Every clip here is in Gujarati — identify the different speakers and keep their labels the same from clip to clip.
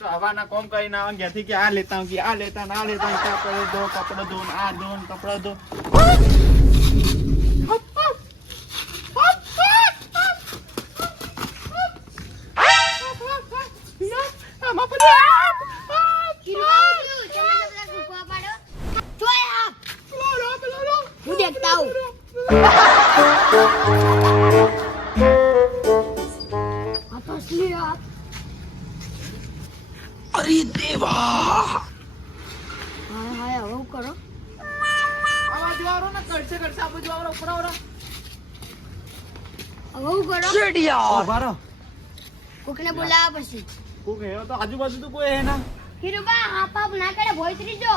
Speaker 1: તો હવાના કોમ કરીને આવે ઘેરથી કે આ લેતા કે આ લેતા ને આ લેતા કપડો ધો કપડો ધો આ ધો ને કપડો ધો
Speaker 2: હું દેખતા હું હવે હું કરો
Speaker 1: ઊભા રહો
Speaker 2: કોકને બોલાવા પછી.
Speaker 1: કોક હે તો આજુબાજુ તો કોઈ હે ના.
Speaker 2: હીરુબા હાપ ના કરે ભોયતરી જો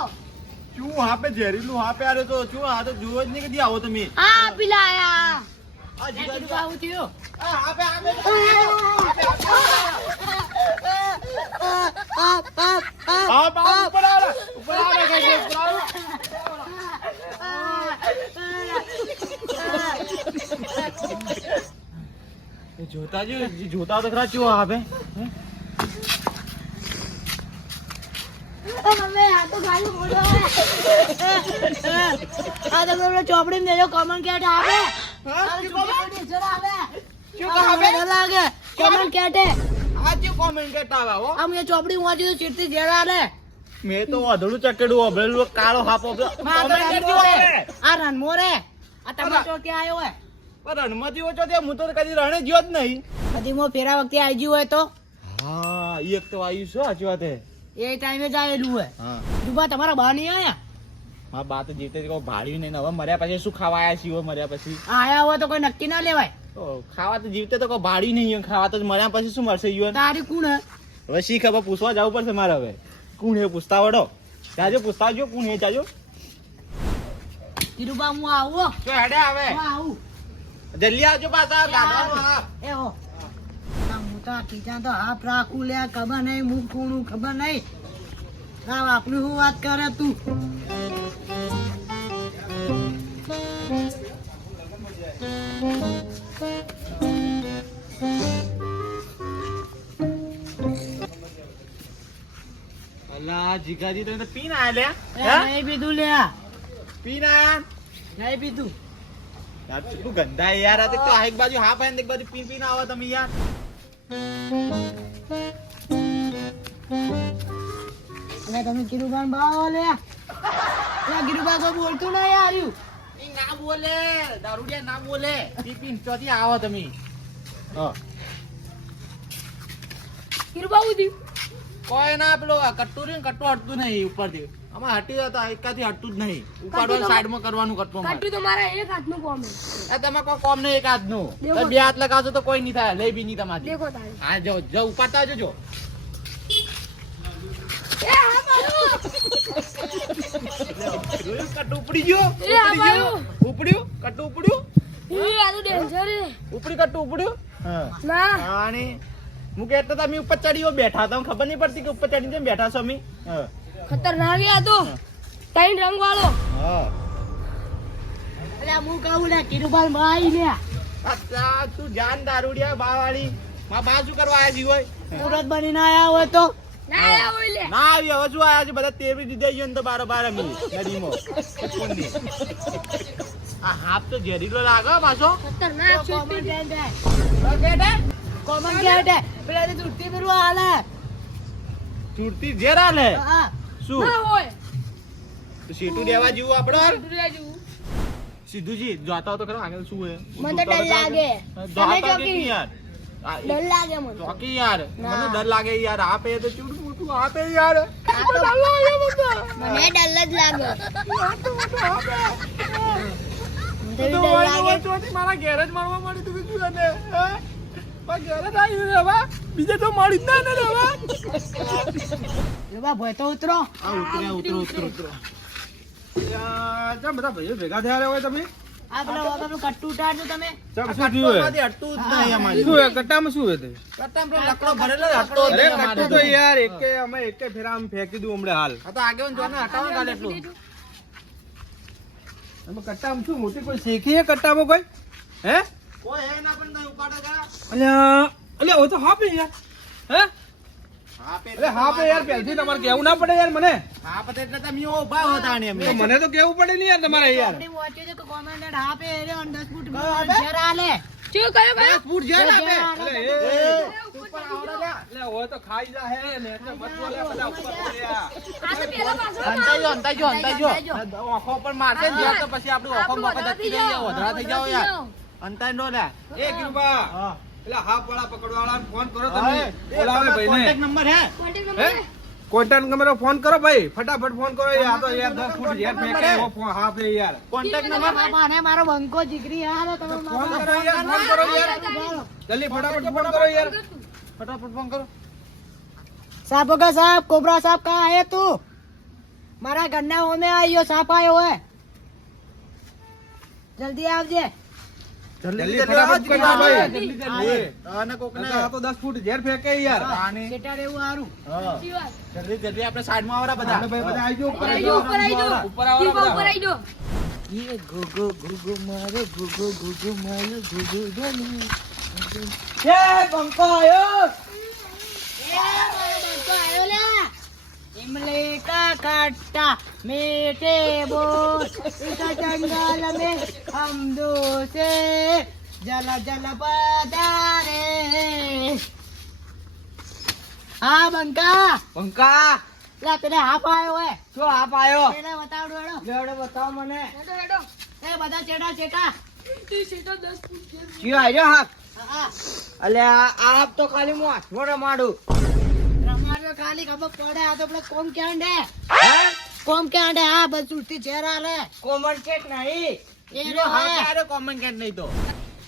Speaker 1: શું હાપે ઝેરીલું હાપે આરે તો. શું આ તો જુઓ જ નહીં કદી આવો તમે.
Speaker 2: હા પેલા આયા
Speaker 1: આ જીગાજી
Speaker 2: આવું થયું
Speaker 1: આ હાપે હાપે ઉપર આવો. ઉપર આવો જોતા જો જોતા તો ખરા ચો હાપે હે?
Speaker 2: મમ્મી આ તો ગાલું બોલો આ તો પેલો ચોપડી મેલો કોમન કેટ આવે.
Speaker 1: હા,
Speaker 2: આવે.
Speaker 1: આવે?
Speaker 2: લાગે કોમન કેટ
Speaker 1: આ શું comment કરતા આવા હો?
Speaker 2: આમ એ ચોપડી વાંચી તો ચીરતી જરા આલે
Speaker 1: મેં તો વાધળું ચકેડું અભરેલું કાળો હાપો
Speaker 2: આ રે. આ તમે ચોકી આવ્યો હોય
Speaker 1: પણ રણમાંથી ઓછો ત્યાં હું તો કદી રણે ગયો જ નહીં.
Speaker 2: કદી મો ફેરા વખતે આવી ગયું હોય તો?
Speaker 1: હા એક તો આવ્યું છે સાચી વાત
Speaker 2: એ ટાઈમે જ આવેલું હોય
Speaker 1: હા.
Speaker 2: તમારા બા નહીં આયા?
Speaker 1: મારા બા તો જીતે કોઈ ભાડ્યું નહીં હવે મર્યા પછી શું ખાવા આવ્યા છીએ મર્યા પછી?
Speaker 2: આયા હોય તો કોઈ નક્કી ના લેવાય.
Speaker 1: ખાવા તો જીવતે તો કોઈ ભાડ્યું નહીં ખાવા તો મર્યા પછી શું મળશે યુવાન
Speaker 2: તારી કોણ હે?
Speaker 1: હવે શી ખબર પૂછવા જવું પડશે મારે હવે. કોણ હે પૂછતા વડો જાજો પૂછતા જો કોણ હે જાજો.
Speaker 2: ધીરુબા હું આવું.
Speaker 1: તો હેડે આવે.
Speaker 2: હું આવું.
Speaker 1: જલ્દી આવજો પાછા ગાડાનો હા
Speaker 2: એ હો મોટા ટીચા તો હાફ રાખું લે ખબર નહીં હું કોણું ખબર નહીં. ના આપણી શું વાત કરે તું?
Speaker 1: અલા જીગાજી તમે તો પીન આયા હે?
Speaker 2: નહીં પીધું લે
Speaker 1: પીન આયા?
Speaker 2: નહીં પીધું.
Speaker 1: યાર કેટલું ગંદા હે યાર. આ તો આ એક બાજુ હા પાઈને એક બાજુ પી પીને આવો તમે યાર.
Speaker 2: અને તમે ગિરુબાન બાવો લે લે ગિરુબા કોઈ બોલતું નહીં હાર્યું
Speaker 1: ઈ ના બોલે દારૂડિયા ના બોલે. પી પીને ચોથી આવો તમે. હા.
Speaker 2: ગિરુબા ઉદી
Speaker 1: કોઈ ના પેલો આ કટ્ટુ ને કટ્ટુ હટતું નહીં ઉપરથી. આમાં હટી જતા એકાથી હટતું જ નહીં. ઉપાડવાનું સાઈડમાં કરવાનું કરતો
Speaker 2: કાટું તો મારા એક હાથનું કોમ હે.
Speaker 1: એ તમે કોઈ કોમ નહીં એક હાથનું. બે હાથ લગાવશો તો કોઈ નહીં થાય લે બી નહીં તમારી.
Speaker 2: દેખો તારે.
Speaker 1: હા જો જો ઉપાડતા જજો
Speaker 2: એ હા મારું.
Speaker 1: જોયું? કટ્ટુ ઉપડી ગયો? ઉપડી ગયો? ઉપડ્યું? કટ ઉપડ્યું?
Speaker 2: ઈ આ તો ડેન્જર
Speaker 1: ઉપડી કટ ઉપડ્યું? હા.
Speaker 2: ના.
Speaker 1: આની હું કહેતો તમે ઉપર ચડીઓ બેઠા તમને ખબર નહીં પડતી કે ઉપર ચડીને કેમ બેઠા છો અમે? હા.
Speaker 2: ખતરનાક આ તો. ત્રણ રંગ વાળો
Speaker 1: હા
Speaker 2: અલ્યા હું કહું લે કિરુબાન ભાઈ ને
Speaker 1: અચ્છા તું જાન દારૂડિયા બાવાળી? માં બાજુ કરવા આયા જી હોય?
Speaker 2: સુરત બનીને આયા હોય તો? ના આયા હોય લે.
Speaker 1: ના આવ્યો હજુ આયા છે બધા તેવી દીધે છે ને તો બારો બાર અમી નદીમાં. કોણની? આ હાફ તો ઝેરીલો લાગે પાછો.
Speaker 2: ખતરનાક કોમન ગેટ હે. કોમન ગેટ હે? પેલા તે તૂટતી પેલું હાલે.
Speaker 1: ચૂરતી ઝેર આલે
Speaker 2: હા.
Speaker 1: શું?
Speaker 2: હોય.
Speaker 1: તો સીટું દેવા જેવું?
Speaker 2: જેવું.
Speaker 1: જોતા તો ખરા આગળ શું હે
Speaker 2: મને ડર લાગે. તમે ચોકી.
Speaker 1: યાર.
Speaker 2: ડર લાગે મને
Speaker 1: ચોકી યાર. મને ડર લાગે યાર. આપે તો ચૂડ મોટું આપે યાર. મને
Speaker 2: જ લાગે. મને ડર લાગે.
Speaker 1: મારા ઘેર જ મારવા મળી તું બીજું બીજે તો મળી જ ના ને
Speaker 2: તો ઉતરો.
Speaker 1: ઉતરો ઉતરો ઉતરો ઉતરો બધા ભાઈઓ ભેગા થયા હોય તમે?
Speaker 2: આ પેલા વગરનું કટ્ટુ ઉતારજો તમે.
Speaker 1: ચમ શું થયું હટતું જ નહીં અમારી
Speaker 3: શું હે કટ્ટામાં શું હે તે?
Speaker 1: કટ્ટામાં પેલો લકડો ભરેલો જ હટતો જ
Speaker 3: અરે
Speaker 1: નહીં અમારે.
Speaker 3: કટ્ટું તો યાર એકે અમે એકે ફેરા આમ ફેંકી દઉં હમણાં હાલ.
Speaker 1: તો આગેવાન જોને હટાવો કાલે એટલું.
Speaker 3: અમે કટ્ટામાં શું મોટી કોઈ શીખી હે કટ્ટામાં કોઈ? હે?
Speaker 1: હે.
Speaker 3: અલ્યા અલ્યા તો હાપે યાર. હે?
Speaker 4: અરે હા યાર પહેલથી તમારે કેવું ના પડે યાર મને. તો મને તો કેવું પડે નહીં યાર તમારે યાર.
Speaker 2: આપણી watch છે કે commandant આપે એ રહ્યો ફૂટ શેર આલે.
Speaker 5: શું કયો ભાઈ?
Speaker 4: ફૂટ
Speaker 2: શેર
Speaker 4: જાય અરે એ એટલે હોય તો ખાઈ જા હે ને એટલે મત બોલે બધા ઉપર પડ્યા.
Speaker 5: આ તો પેલા પાછળ
Speaker 1: અંતાઈ જો અંતાઈ જો અંતાઈ જો. ઓખો પર મારશે ને તો પછી આપણું ઓખો વધરા થઈ જાવ યાર. અંતાન ડોલા
Speaker 4: એ કૃપા. હા. એટલે હાફ વાળા પકડવાળા ફોન કરો તમે. બોલાવે ભાઈ
Speaker 1: કોન્ટેક્ટ નંબર હે.
Speaker 5: કોન્ટેક્ટ નંબર હે?
Speaker 4: કોન્ટેક્ટ નંબર ફોન કરો ભાઈ. ફટાફટ ફોન કરો. યાર તો યાર 10 ફૂટ યાર મેં કહો હાફ એ યાર.
Speaker 1: કોન્ટેક્ટ નંબર
Speaker 2: બાપા ને મારો બંકો જીગરી આ તમે
Speaker 4: ફોન કરો યાર ફોન કરો યાર. જલ્દી ફટાફટ ફોન કરો યાર
Speaker 1: ફટાફટ ફોન કરો.
Speaker 2: સાહેબ સાહેબ કોબરા સાહેબ કહા હે તું? મારા ઘરના હોમે આવ્યો સાપ આવ્યો હે. જલ્દી આવજે.
Speaker 4: જલ્દી ફટાફટ કરી નાખ ભાઈ.
Speaker 1: જલ્દી
Speaker 4: જલ્દી.
Speaker 1: અને કોકને.
Speaker 4: આ તો 10 ફૂટ ઝેર ફેંકે યાર.
Speaker 1: આને.
Speaker 2: સેટા રેવું હારું.
Speaker 1: જલ્દી જલ્દી આપણે સાઈડમાં આવરા બધા.
Speaker 4: ભાઈ બધા આવી ઉપર
Speaker 5: આવી
Speaker 4: જાઓ ઉપર આવી જાઓ.
Speaker 5: ઉપર આવરા
Speaker 2: બધા. ઉપર આવી જાઓ. યે ગોગો ગોગો મારે ગોગો ગોગો મારે ગોગો ધની એ બંકો એ બંકો લે. ઇમલે કા કાટા મેટે બોલ ઇતા જંગલ મે અમદો છે જલ જલ પધારે. હા બંકા?
Speaker 4: બંકા?
Speaker 2: લા તને હાફ આવ્યો હે.
Speaker 4: શું હાફ આવ્યો
Speaker 2: એને બતાવડો એડો
Speaker 4: લેડો બતાવ મને.
Speaker 5: એડો એડો
Speaker 2: એ બધા ચેડા ચેટા.
Speaker 5: તી ચેટા 10 ફૂટ
Speaker 4: કે આવ્યો હાફ?
Speaker 2: હા.
Speaker 4: અલ્યા આ હાફ તો ખાલી હું આઠવડે માડું
Speaker 2: રમાડ્યો ખાલી ખબર પડે આ તો પેલા કોમ ક્યાં ડે કોમ ક્યાં ડે આ બસ ઉઠી ચહેરા લે
Speaker 4: કોમન ચેક નહીં?
Speaker 1: કેટ નહીં તો.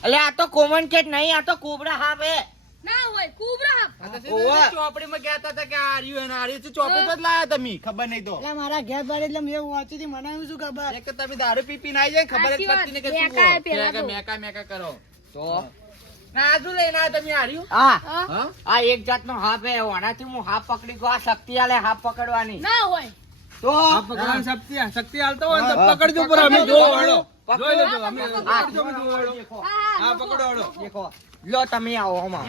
Speaker 4: અલે આ તો કોમન કેટ નહીં આ તો કોબરા હાફ હે.
Speaker 5: ના હોય કુબરા
Speaker 1: આ તો
Speaker 4: ઓવે.
Speaker 1: કહેતા હતા કે આ અને આ રહ્યું. ચોપડી પર લાયા તમે ખબર નહીં તો.
Speaker 2: એટલે મારા ઘેર પર એટલે મેં વાંચી હતી મને શું ખબર?
Speaker 1: એક તો તમે દારૂ પી પીને આઈ જાય ખબર જ પડતી નહીં કે શું
Speaker 5: મેકા એ
Speaker 1: હોય.
Speaker 5: પેલા તો.
Speaker 1: મેકા મેકા કરો.
Speaker 4: તો?
Speaker 1: ના લઈને તમે આર્યું
Speaker 4: આ
Speaker 5: હા.
Speaker 1: હા?
Speaker 4: આ એક જાતનો હાફ હે ઓનાથી હું હાફ પકડી ગયો આ શક્તિ આલે હાફ પકડવાની.
Speaker 5: ના હોય.
Speaker 4: તો?
Speaker 3: પકડવાની શક્તિ શક્તિ હાલતો હોય તો. પકડજો પર અમે જો વાળો
Speaker 4: પકડો.
Speaker 3: જોઈ લેજો અમે પકડજો અમે જો વાળો
Speaker 5: હા હા
Speaker 3: હા પકડો વાળો
Speaker 4: દેખો લો તમે આવો આમાં.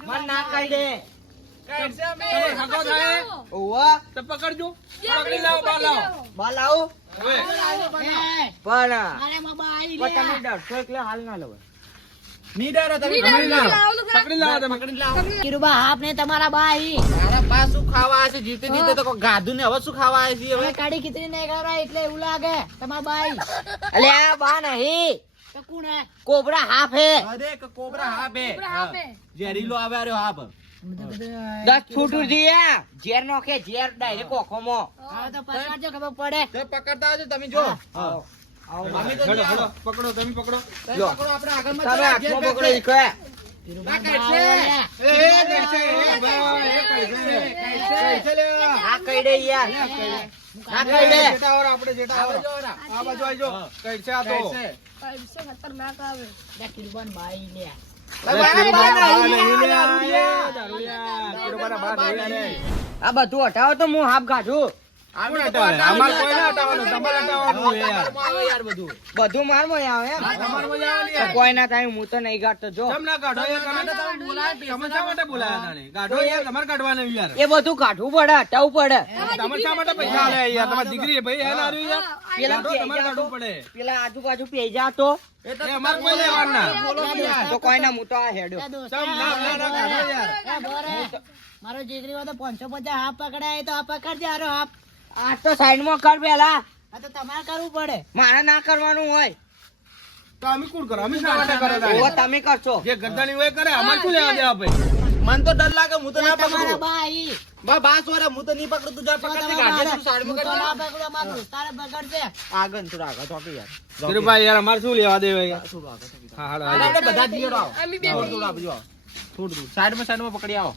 Speaker 4: મન ના કહી દે
Speaker 3: પકડજો પકડી લાવો લાવો
Speaker 4: લાવો પણ તમે ડરશો એટલે હાલ ના લેવાય
Speaker 1: નહીં ડરો તમે.
Speaker 3: પકડી લાવો. પકડી લાવો તમે
Speaker 1: લાવો.
Speaker 2: કીધું બા તમારા બા
Speaker 1: તારા બા શું ખાવા આવે છે? જીતે જીતે તો ગાધું ને હવે શું ખાવા આવે છે
Speaker 2: હવે?
Speaker 1: હવે
Speaker 2: ખીચડી નહીં ખવડાય એટલે એવું લાગે. તમારા બા
Speaker 4: અલે આ બા નહીં.
Speaker 2: તો કોણ હે?
Speaker 4: Cobra half. હે
Speaker 1: અરે કોબરા આવે આર્યો હા
Speaker 4: દસ ફૂટ સુધી આ ઝેર નોખે ઝેર ડાયરેક્ટ ઓખોમાં.
Speaker 2: હવે તો પકડજો ખબર પડે.
Speaker 1: તો પકડતા આવજો તમે જો.
Speaker 3: પકડો તમે પકડો.
Speaker 1: તમે. પકડો
Speaker 5: ખતરનાક આવે.
Speaker 2: કિરબન ભાઈ લે.
Speaker 4: આ બધું હટાવો તો હું હાફ કાઢું
Speaker 1: બધું
Speaker 4: બધું મારમાં આવે એમ. કોઈ ના થાય હું તો નહીં કાઢતો. જો.
Speaker 3: કેમ ના કાઢો યાર. તમે?
Speaker 1: તમે બોલાય
Speaker 3: તમે શા માટે બોલાયા તાણે? કાઢો યાર, તમારે કાઢવાનું યાર.
Speaker 4: એ બધું કાઢવું પડે હટાવું પડે.
Speaker 3: તમારે શા માટે પૈસા આલે યાર? તમારી દીકરી ભાઈ હે. ના રહ્યું યાર?
Speaker 4: પેલા આજુબાજુ પેજા તો
Speaker 1: એ તો
Speaker 3: એ અમારે કોઈ ના.
Speaker 1: મોટો તો યાર.
Speaker 4: તો કોઈ ના હું તો આ હેડ્યો.
Speaker 2: મારો જીગરી તો પાંચસો પચાસ હાફ પકડાય તો આ પકડજે હારો હાફ.
Speaker 4: આ તો સાઈડમાં કર પેલા.
Speaker 2: આ તો તમારે કરવું પડે.
Speaker 4: મારે ના કરવાનું હોય.
Speaker 3: તો અમે કોણ કરો? અમે શા માટે કરે?
Speaker 4: ઓ તમે કરશો.
Speaker 3: જે ગદ્દાની હોય કરે અમાર શું લેવા દેવા ભાઈ?
Speaker 1: મને તો ડર લાગે હું તો ના પકડું.
Speaker 2: બા આઈ
Speaker 1: બા બાસ વાળા હું તો નહીં પકડું તું જા
Speaker 2: તો
Speaker 1: પકડ
Speaker 2: તમારા
Speaker 1: ગાડી તું સાઈડમાં
Speaker 2: તો ના પકડો પકડું, તારે પકડશે
Speaker 1: આગળ તું રાખ આગળ ચોકી યાર.
Speaker 3: ધીરુભાઈ યાર અમારે શું લેવા દેવા યાર?
Speaker 1: શું.
Speaker 3: હા હાલો.
Speaker 1: આપણે બધા જીવડો આવો.
Speaker 5: અમે બે
Speaker 1: થોડું થોડું આ બાજુ આવો. થોડું થોડું. સાઈડમાં સાઈડમાં પકડી આવો
Speaker 3: યાર, એ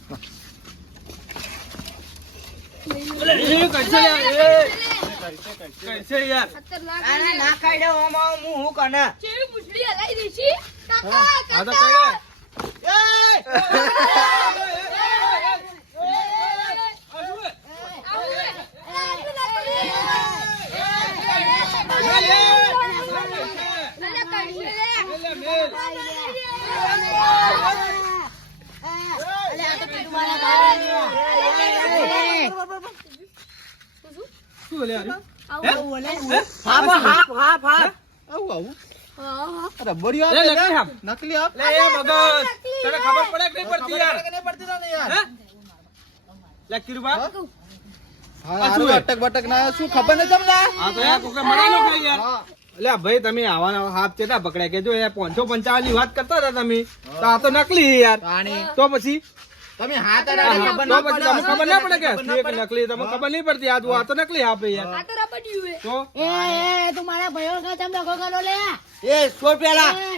Speaker 3: કઈસે યાર
Speaker 5: ખતરનાક
Speaker 4: ના, ના, ના કાઢ્યો આમ આમ હું હું કને
Speaker 5: ચેવી પૂછડી હલાઈ દેશી કાકા
Speaker 3: આ તો
Speaker 5: કાકા
Speaker 3: કઈ
Speaker 5: આવું રે.
Speaker 2: અલે આ તો પેલું મારા ભાઈ. આવું બોલે.
Speaker 1: Half half half half. આવું આવું? રબડિયો
Speaker 3: લે, નકલી
Speaker 1: નકલી હાફ?
Speaker 3: લે એ મગજ તને ખબર પડે કે નહીં પડતી યાર?
Speaker 1: નહીં પડતી તને યાર?
Speaker 3: લે કિરુબા.
Speaker 1: હા,
Speaker 3: આ
Speaker 1: હારું
Speaker 3: શું હે?
Speaker 1: અટક બટક ના શું ખબર નહીં તમને?
Speaker 3: આ તો યાર કોકે મળેલો કે યાર. એટલે ભાઈ તમે આવાના હાફ છે પકડ્યા કે જો યાર પાંચસો પંચાવનની વાત કરતા હતા તમે તો આ તો નકલી યાર. તો પછી?
Speaker 1: તમે હાથ અડાડે ખબર ના પડે
Speaker 3: તમને ખબર ના પડે. કે
Speaker 1: ખબર ના
Speaker 3: અસલી કે
Speaker 1: પડે.
Speaker 3: નકલી તમને ખબર નહીં પડતી. આ આ તો નકલી હાફ છે યાર તો
Speaker 2: એ એ તું મારા ભાઈઓ કા ચમ દગો કરો લે.
Speaker 1: એ સો પેલા
Speaker 2: એ,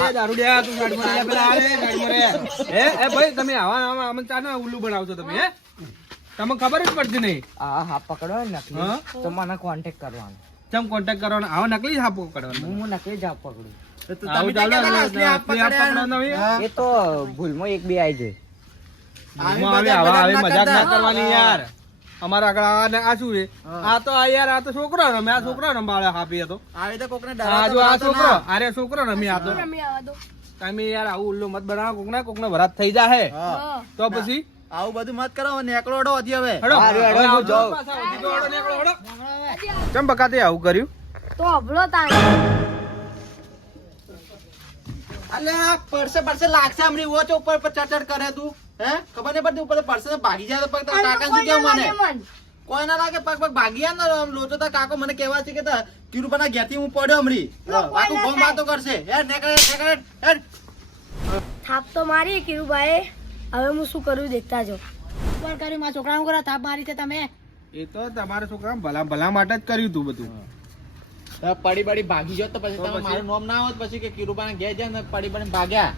Speaker 3: એ દારૂડિયા તું ગાડીમાં લે પેલા આ રે, ગાડીમાં રે. હે એ ભાઈ તમે આવા આવા અમને ચાને ઉલ્લુ બનાવજો તમે હે? તમને ખબર જ પડતી નહીં.
Speaker 4: આ હા પકડો નકલી. તો મને કોન્ટેક્ટ કરવાનો.
Speaker 3: ચમ કોન્ટેક્ટ કરવાનો? આવા નકલી હાપ પકડવાનો?
Speaker 4: હું નકલી જ હાપ પકડું.
Speaker 1: તો તમે
Speaker 3: નકલી પકડવાનો
Speaker 4: એ તો ભૂલમાં એક બે આવી જાય.
Speaker 3: આવે, આવા આવે મજાક ના કરવાની યાર. અમારા આગળ આ શું છે? આ તો આ યાર આ તો છોકરો રમે આ છોકરો રંબાળે હાપી હતો.
Speaker 1: આવી તો કોકને ડરાવતો
Speaker 3: આ છોકરો અરે છોકરો રમી આ તો. તમે યાર આવું ઉલ્લુ મત બનાવો કોકને કોકને વરાત થઈ જાહે. તો પછી?
Speaker 1: આવું બધું મત કરો નેકળો અડો હજી હવે.
Speaker 3: કેમ બકાતે આવું કર્યું?
Speaker 5: તો અભળો તાણ.
Speaker 1: અલ્યા પરસે પરસે લાગશે હમણાં વોચ ઉપર પર ચડચડ કરે તું. હે? ખબર નહીં પડતી ઉપર પરસે ભાગી જાય તો પગ કાકા શું કેવું મને? કોઈ ના લાગે પગ પગ ભાગી જાય ને લોચો તારા કાકો મને કહેવા છે કે તા કિરુપાના ઘેરથી હું પડ્યો હમણી આખું ફોન વાતો કરશે. હે નેકળે નેકળે હે
Speaker 5: થાપ તો મારી કિરુભાઈ. હવે હું શું કરું દેખતા જો
Speaker 2: પણ કર્યું મારા છોકરાનું કરો થાપ મારી છે તમે.
Speaker 3: એ તો તમારા છોકરા ભલા ભલા માટે જ કર્યું તું બધું.
Speaker 1: પડી પડી ભાગી જાત તો પછી
Speaker 3: તો
Speaker 1: તમે મારું નામ ના હોત પછી કે કિરુપાના ઘેર જાય ને પડી પડી ભાગ્યા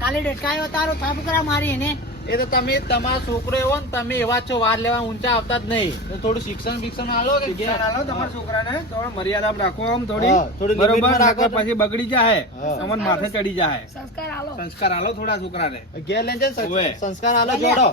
Speaker 2: કાલે ડટકાયો તારો થાપકરા મારી એને
Speaker 1: એ તો તમે તમારો છોકરો એવો ને તમે એવા છો વાર લેવા ઊંચા આવતા જ નહીં. તો થોડું શિક્ષણ બિક્ષણ આલો કે ઘેર?
Speaker 3: શિક્ષણ આલો તમારા છોકરાને થોડો મર્યાદા રાખો આમ થોડી.
Speaker 1: થોડી
Speaker 3: બરોબર
Speaker 1: રાખો
Speaker 3: પછી બગડી જાય
Speaker 1: હા.
Speaker 3: તમને માથે ચડી જાય
Speaker 5: સંસ્કાર આલો.
Speaker 3: સંસ્કાર આલો થોડા છોકરાને.
Speaker 1: ઘેર જાય સંસ્કાર આલો જોડો.